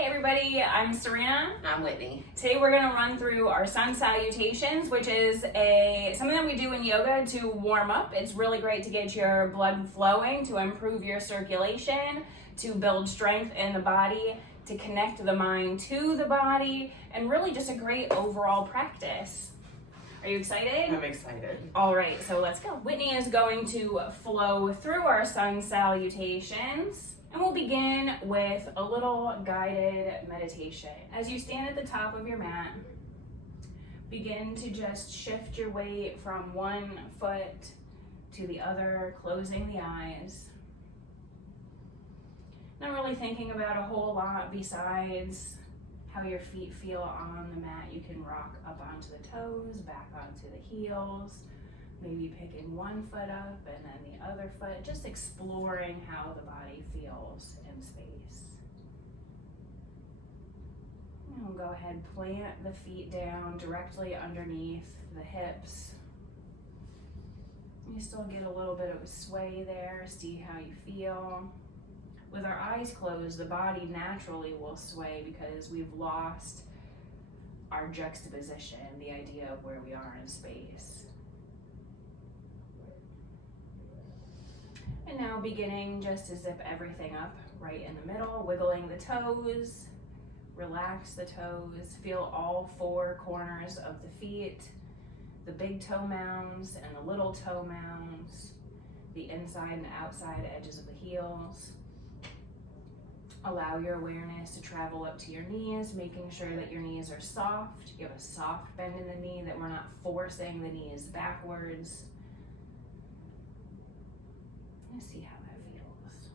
Hey everybody, I'm Serena. I'm Whitney. Today we're going to run through our sun salutations, which is something that we do in yoga to warm up. It's really great to get your blood flowing, to improve your circulation, to build strength in the body, to connect the mind to the body, and really just a great overall practice. Are you excited? I'm excited. All right, so let's go. Whitney is going to flow through our sun salutations. And we'll begin with a little guided meditation. As you stand at the top of your mat, begin to just shift your weight from one foot to the other, closing the eyes. Not really thinking about a whole lot besides how your feet feel on the mat. You can rock up onto the toes, back onto the heels. Maybe picking one foot up and then the other foot, just exploring how the body feels in space. And we'll go ahead, plant the feet down directly underneath the hips. You still get a little bit of a sway there, see how you feel. With our eyes closed, the body naturally will sway because we've lost our juxtaposition, the idea of where we are in space. And now beginning just to zip everything up right in the middle, wiggling the toes, relax the toes, feel all four corners of the feet, the big toe mounds and the little toe mounds, the inside and outside edges of the heels. Allow your awareness to travel up to your knees, making sure that your knees are soft. You have a soft bend in the knee, that we're not forcing the knees backwards. Let's see how that feels.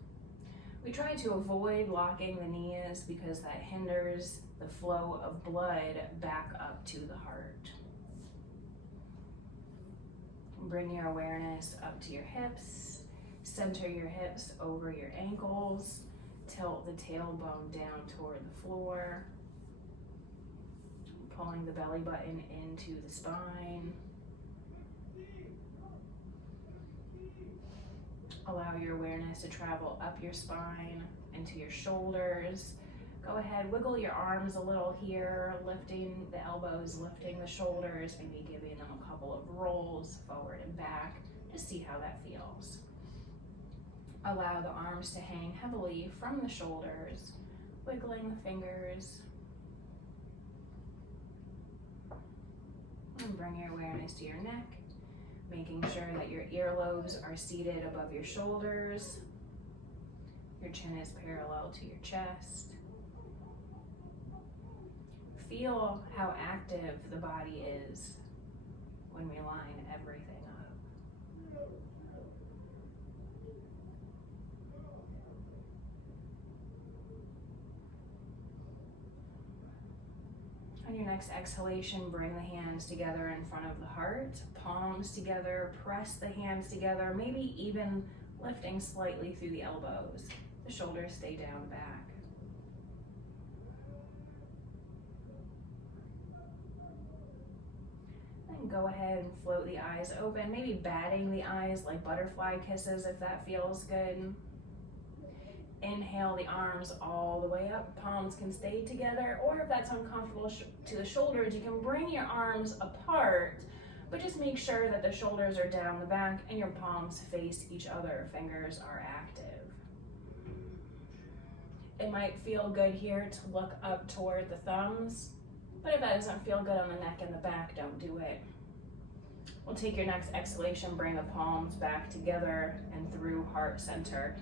We try to avoid locking the knees because that hinders the flow of blood back up to the heart. Bring your awareness up to your hips. Center your hips over your ankles. Tilt the tailbone down toward the floor. Pulling the belly button into the spine. Allow your awareness to travel up your spine into your shoulders. Go ahead, wiggle your arms a little here, lifting the elbows, lifting the shoulders, maybe giving them a couple of rolls forward and back. Just see how that feels. Allow the arms to hang heavily from the shoulders, wiggling the fingers. And bring your awareness to your neck, making sure that your earlobes are seated above your shoulders. Your chin is parallel to your chest. Feel how active the body is when we line everything up. On your next exhalation, bring the hands together in front of the heart, palms together, press the hands together, maybe even lifting slightly through the elbows. The shoulders stay down back. Then go ahead and float the eyes open, maybe batting the eyes like butterfly kisses if that feels good. Inhale the arms all the way up, palms can stay together, or if that's uncomfortable to the shoulders, you can bring your arms apart, but just make sure that the shoulders are down the back and your palms face each other, fingers are active. It might feel good here to look up toward the thumbs, but if that doesn't feel good on the neck and the back, don't do it. We'll take your next exhalation, bring the palms back together and through heart center.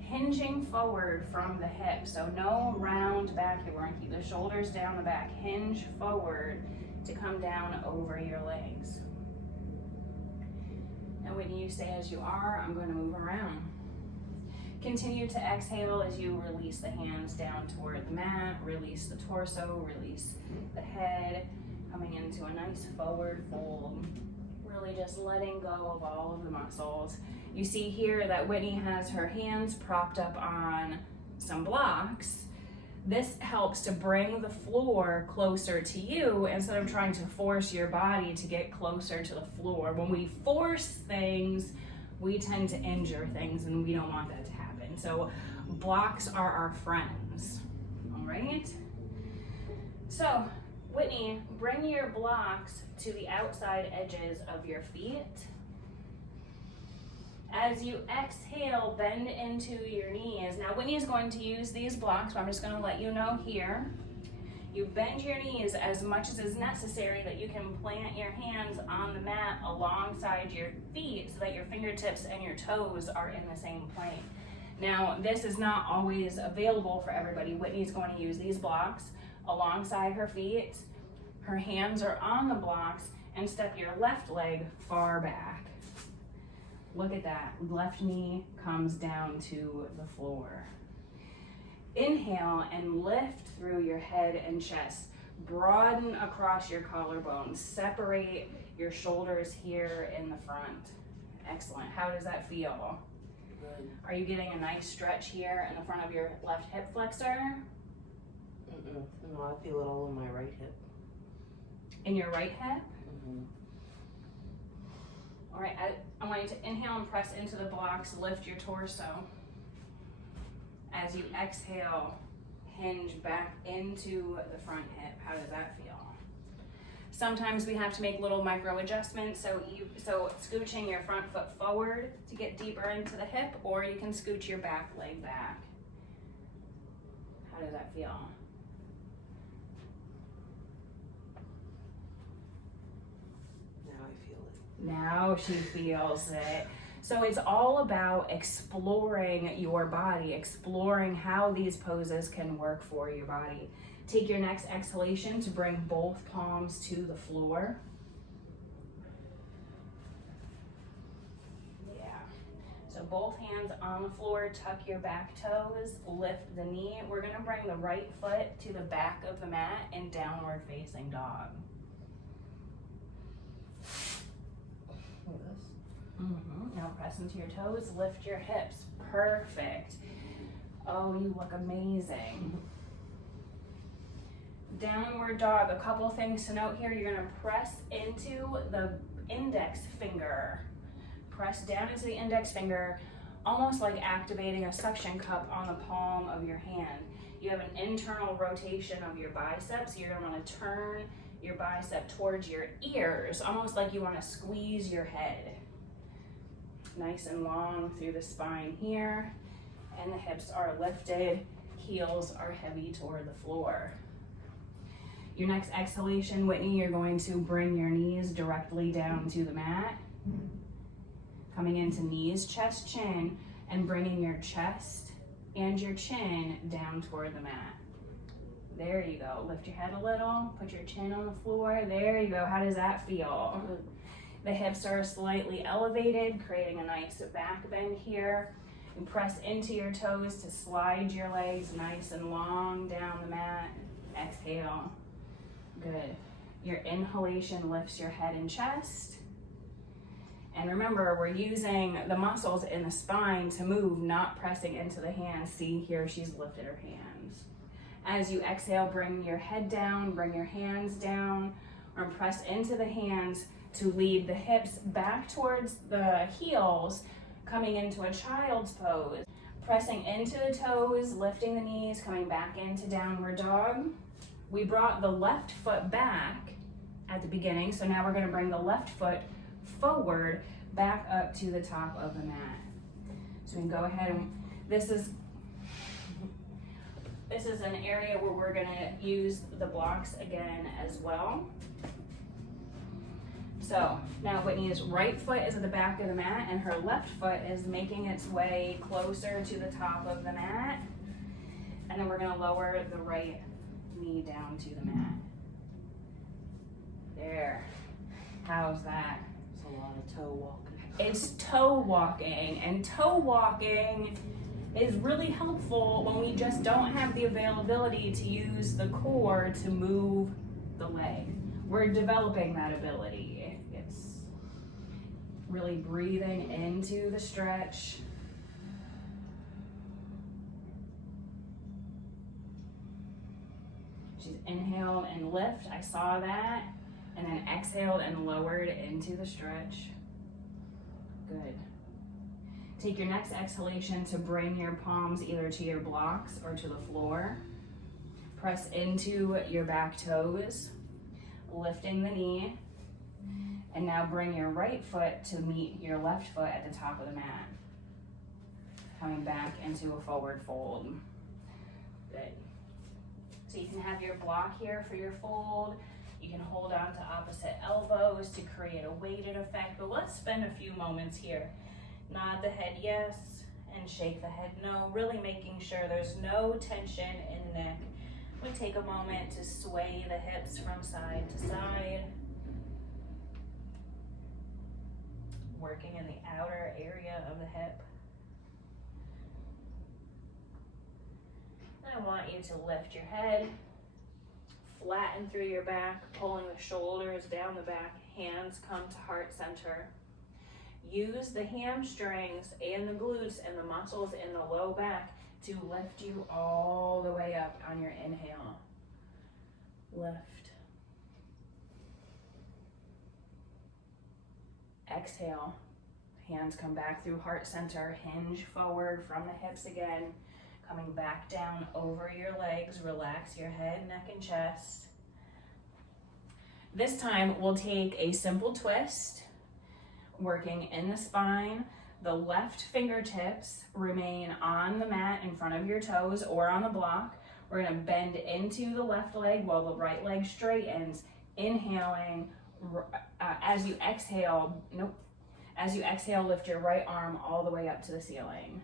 Hinging forward from the hip, so no round back here. We're gonna keep the shoulders down the back. Hinge forward to come down over your legs. Now when you stay as you are, I'm going to move around. Continue to exhale as you release the hands down toward the mat, release the torso, release the head, coming into a nice forward fold. Really just letting go of all of the muscles. You see here that Whitney has her hands propped up on some blocks. This helps to bring the floor closer to you instead of trying to force your body to get closer to the floor. When we force things, we tend to injure things and we don't want that to happen. So blocks are our friends. All right? So, Whitney, bring your blocks to the outside edges of your feet. As you exhale, bend into your knees. Now, Whitney is going to use these blocks, but I'm just going to let you know here. You bend your knees as much as is necessary that you can plant your hands on the mat alongside your feet so that your fingertips and your toes are in the same plane. Now, this is not always available for everybody. Whitney's going to use these blocks alongside her feet. Her hands are on the blocks, and step your left leg far back. Look at that. Left knee comes down to the floor. Inhale and lift through your head and chest. Broaden across your collarbones. Separate your shoulders here in the front. Excellent. How does that feel? Good. Are you getting a nice stretch here in the front of your left hip flexor? No, I feel it all in my right hip. In your right hip? Mm-hmm. All right, I want you to inhale and press into the blocks, lift your torso. As you exhale, hinge back into the front hip. How does that feel? Sometimes we have to make little micro adjustments, so scooching your front foot forward to get deeper into the hip, or you can scooch your back leg back. How does that feel? Now she feels it. So it's all about exploring your body, exploring how these poses can work for your body. Take your next exhalation to bring both palms to the floor. Yeah. So both hands on the floor, tuck your back toes, lift the knee. We're gonna bring the right foot to the back of the mat in downward facing dog. Now press into your toes, lift your hips. Perfect. Oh, you look amazing. Downward dog. A couple things to note here. You're gonna press into the index finger. Press down into the index finger, almost like activating a suction cup on the palm of your hand. You have an internal rotation of your biceps. You're gonna wanna turn your bicep towards your ears, almost like you wanna squeeze your head. Nice and long through the spine here, and the hips are lifted, heels are heavy toward the floor. Your next exhalation, Whitney, you're going to bring your knees directly down to the mat. Coming into knees, chest, chin, and bringing your chest and your chin down toward the mat. There you go. Lift your head a little, put your chin on the floor. There you go. How does that feel? The hips are slightly elevated, creating a nice back bend here. You press into your toes to slide your legs nice and long down the mat. Exhale. Good. Your inhalation lifts your head and chest. And remember, we're using the muscles in the spine to move, not pressing into the hands. See here, she's lifted her hands. As you exhale, bring your head down, bring your hands down, or press into the hands to lead the hips back towards the heels, coming into a child's pose. Pressing into the toes, lifting the knees, coming back into downward dog. We brought the left foot back at the beginning, so now we're gonna bring the left foot forward, back up to the top of the mat. So we can go ahead and, this is an area where we're gonna use the blocks again as well. So now Whitney's right foot is at the back of the mat and her left foot is making its way closer to the top of the mat. And then we're gonna lower the right knee down to the mat. There. How's that? It's a lot of toe walking. It's toe walking, and toe walking is really helpful when we just don't have the availability to use the core to move the leg. We're developing that ability. It's really breathing into the stretch. She's inhaled and lift, I saw that, and then exhaled and lowered into the stretch. Good. Take your next exhalation to bring your palms either to your blocks or to the floor. Press into your back toes, lifting the knee. And now bring your right foot to meet your left foot at the top of the mat. Coming back into a forward fold. Good. So you can have your block here for your fold. You can hold on to opposite elbows to create a weighted effect, but let's spend a few moments here. Nod the head yes, and shake the head no, really making sure there's no tension in the neck. We take a moment to sway the hips from side to side. Working in the outer area of the hip. I want you to lift your head, flatten through your back, pulling the shoulders down the back, hands come to heart center. Use the hamstrings and the glutes and the muscles in the low back to lift you all the way up on your inhale. Lift. Exhale. Hands come back through heart center, hinge forward from the hips again. Coming back down over your legs, relax your head, neck, and chest. This time we'll take a simple twist, working in the spine. The left fingertips remain on the mat in front of your toes or on the block. We're gonna bend into the left leg while the right leg straightens, inhaling. As you exhale, lift your right arm all the way up to the ceiling.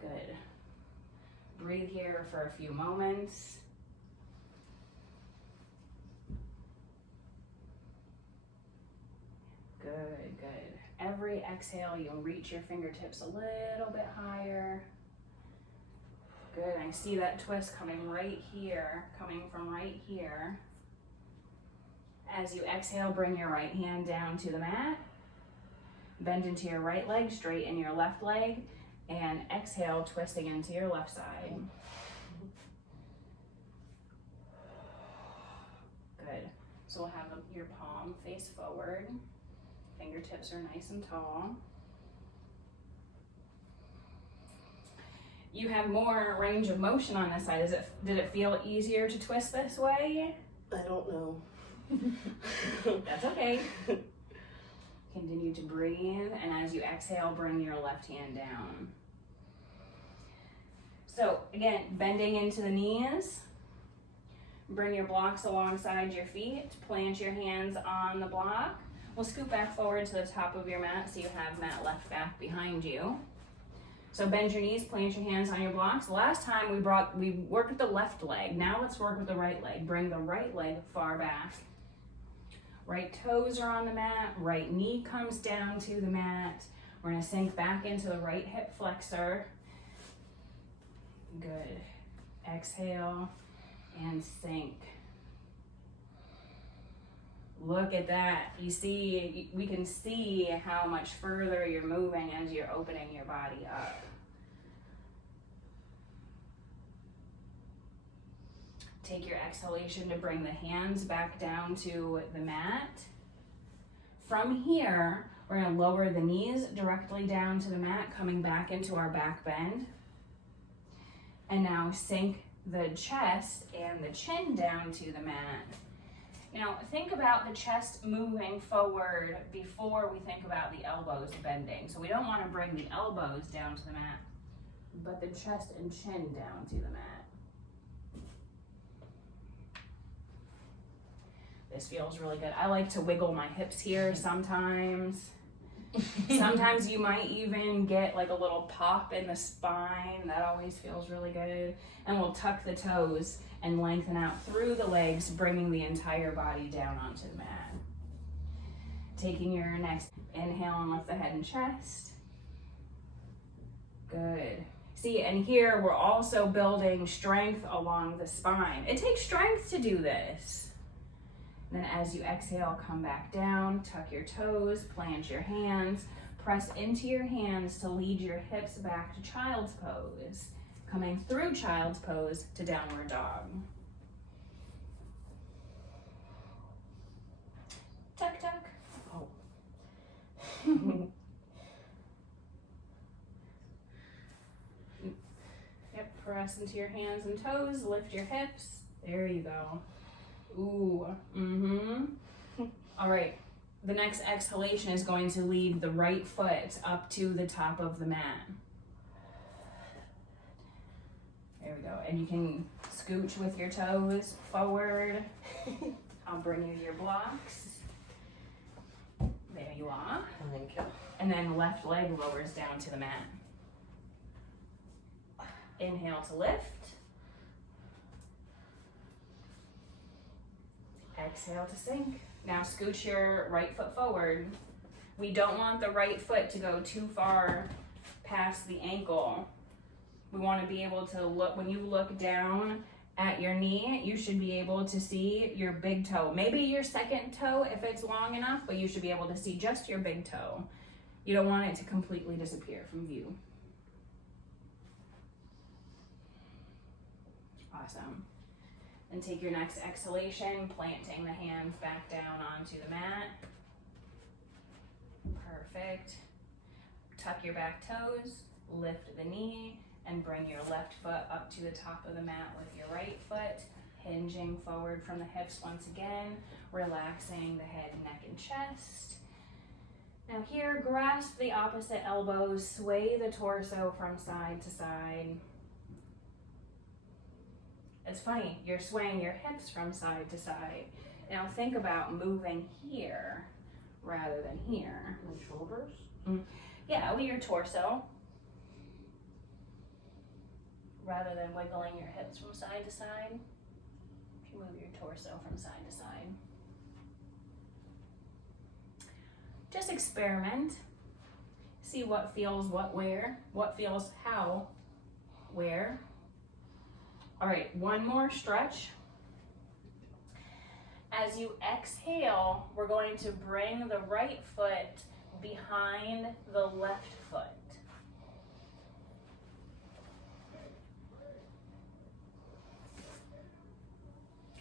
Good. Breathe here for a few moments. Good, good. Every exhale, you'll reach your fingertips a little bit higher. Good, I see that twist coming right here, coming from right here. As you exhale, bring your right hand down to the mat. Bend into your right leg, straighten your left leg, and exhale, twisting into your left side. Good. So we'll have your palm face forward. Fingertips are nice and tall. You have more range of motion on this side. Did it feel easier to twist this way? I don't know. That's okay. Continue to breathe, and as you exhale, bring your left hand down. So again, bending into the knees. Bring your blocks alongside your feet. Plant your hands on the block. We'll scoot back forward to the top of your mat so you have mat left back behind you. So bend your knees, plant your hands on your blocks. Last time we worked with the left leg. Now let's work with the right leg. Bring the right leg far back. Right toes are on the mat, right knee comes down to the mat. We're gonna sink back into the right hip flexor. Good. Exhale and sink. Look at that. You see, we can see how much further you're moving as you're opening your body up. Take your exhalation to bring the hands back down to the mat. From here, we're going to lower the knees directly down to the mat, coming back into our back bend. And now sink the chest and the chin down to the mat. You know, think about the chest moving forward before we think about the elbows bending. So we don't want to bring the elbows down to the mat, but the chest and chin down to the mat. This feels really good. I like to wiggle my hips here sometimes. Sometimes you might even get like a little pop in the spine. That always feels really good. And we'll tuck the toes and lengthen out through the legs, bringing the entire body down onto the mat. Taking your next inhale and lift the head and chest. Good. See, and here we're also building strength along the spine. It takes strength to do this. Then as you exhale, come back down, tuck your toes, plant your hands, press into your hands to lead your hips back to child's pose, coming through child's pose to downward dog. Tuck, tuck. Oh. press into your hands and toes, lift your hips. There you go. Ooh, All right, the next exhalation is going to lead the right foot up to the top of the mat. There we go, and you can scooch with your toes forward. I'll bring you your blocks. There you are. Thank you. And then left leg lowers down to the mat. Inhale to lift. Exhale to sink. Now scooch your right foot forward. We don't want the right foot to go too far past the ankle. We want to be able to look, when you look down at your knee, you should be able to see your big toe. Maybe your second toe if it's long enough, but you should be able to see just your big toe. You don't want it to completely disappear from view. Awesome. And take your next exhalation, planting the hands back down onto the mat. Perfect. Tuck your back toes, lift the knee, and bring your left foot up to the top of the mat with your right foot, hinging forward from the hips once again, relaxing the head, neck, and chest. Now here, grasp the opposite elbows, sway the torso from side to side. It's funny, you're swaying your hips from side to side. Now think about moving here rather than here. My shoulders? Yeah, with your torso. Rather than wiggling your hips from side to side, if you move your torso from side to side. Just experiment. See what feels what where, what feels how, where. All right, one more stretch. As you exhale, we're going to bring the right foot behind the left foot.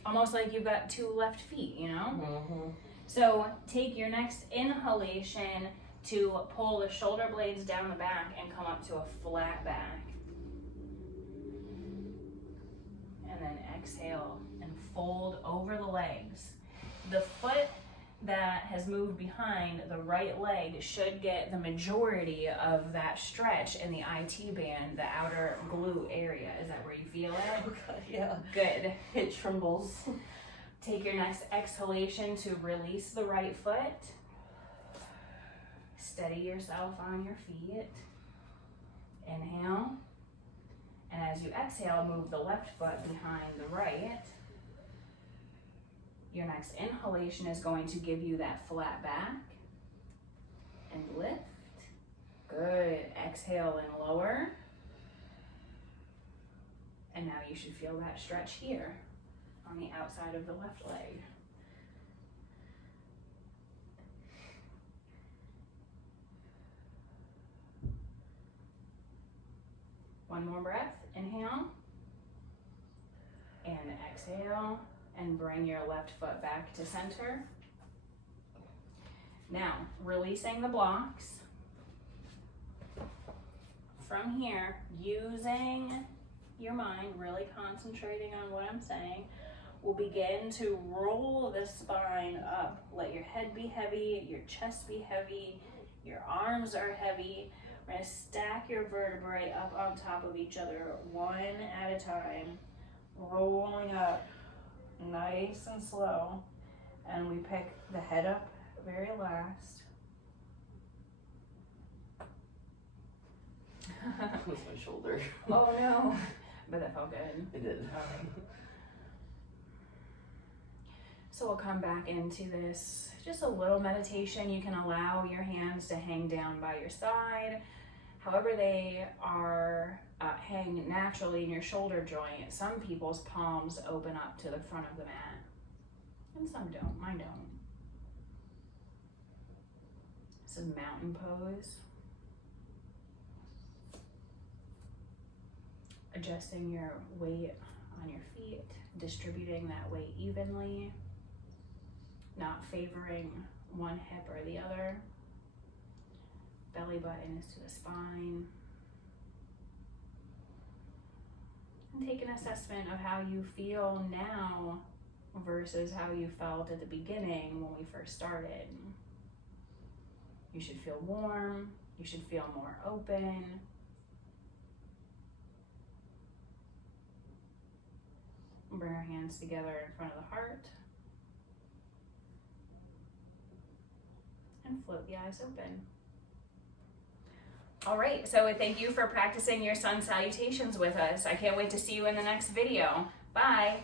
Almost like you've got two left feet, you know? So take your next inhalation to pull the shoulder blades down the back and come up to a flat back. And then exhale and fold over the legs. The foot that has moved behind the right leg should get the majority of that stretch in the IT band, the outer glute area. Is that where you feel it? Oh God, yeah. Good. It trembles. Take your next exhalation to release the right foot. Steady yourself on your feet. Inhale. And as you exhale, move the left foot behind the right. Your next inhalation is going to give you that flat back. And lift. Good. Exhale and lower. And now you should feel that stretch here on the outside of the left leg. One more breath. Inhale. And exhale. And bring your left foot back to center. Now, releasing the blocks. From here, using your mind, really concentrating on what I'm saying, we'll begin to roll the spine up. Let your head be heavy, your chest be heavy, your arms are heavy. We're gonna stack your vertebrae up on top of each other, one at a time, rolling up nice and slow. And we pick the head up very last. With my shoulder. Oh no, but that felt good. It did. So we'll come back into this, just a little meditation. You can allow your hands to hang down by your side. However they are hang naturally in your shoulder joint. Some people's palms open up to the front of the mat. And some don't, mine don't. This is mountain pose. Adjusting your weight on your feet, distributing that weight evenly, not favoring one hip or the other. Belly button is to the spine. And take an assessment of how you feel now versus how you felt at the beginning when we first started. You should feel warm. You should feel more open. Bring our hands together in front of the heart. And float the eyes open. All right, so thank you for practicing your sun salutations with us. I can't wait to see you in the next video. Bye.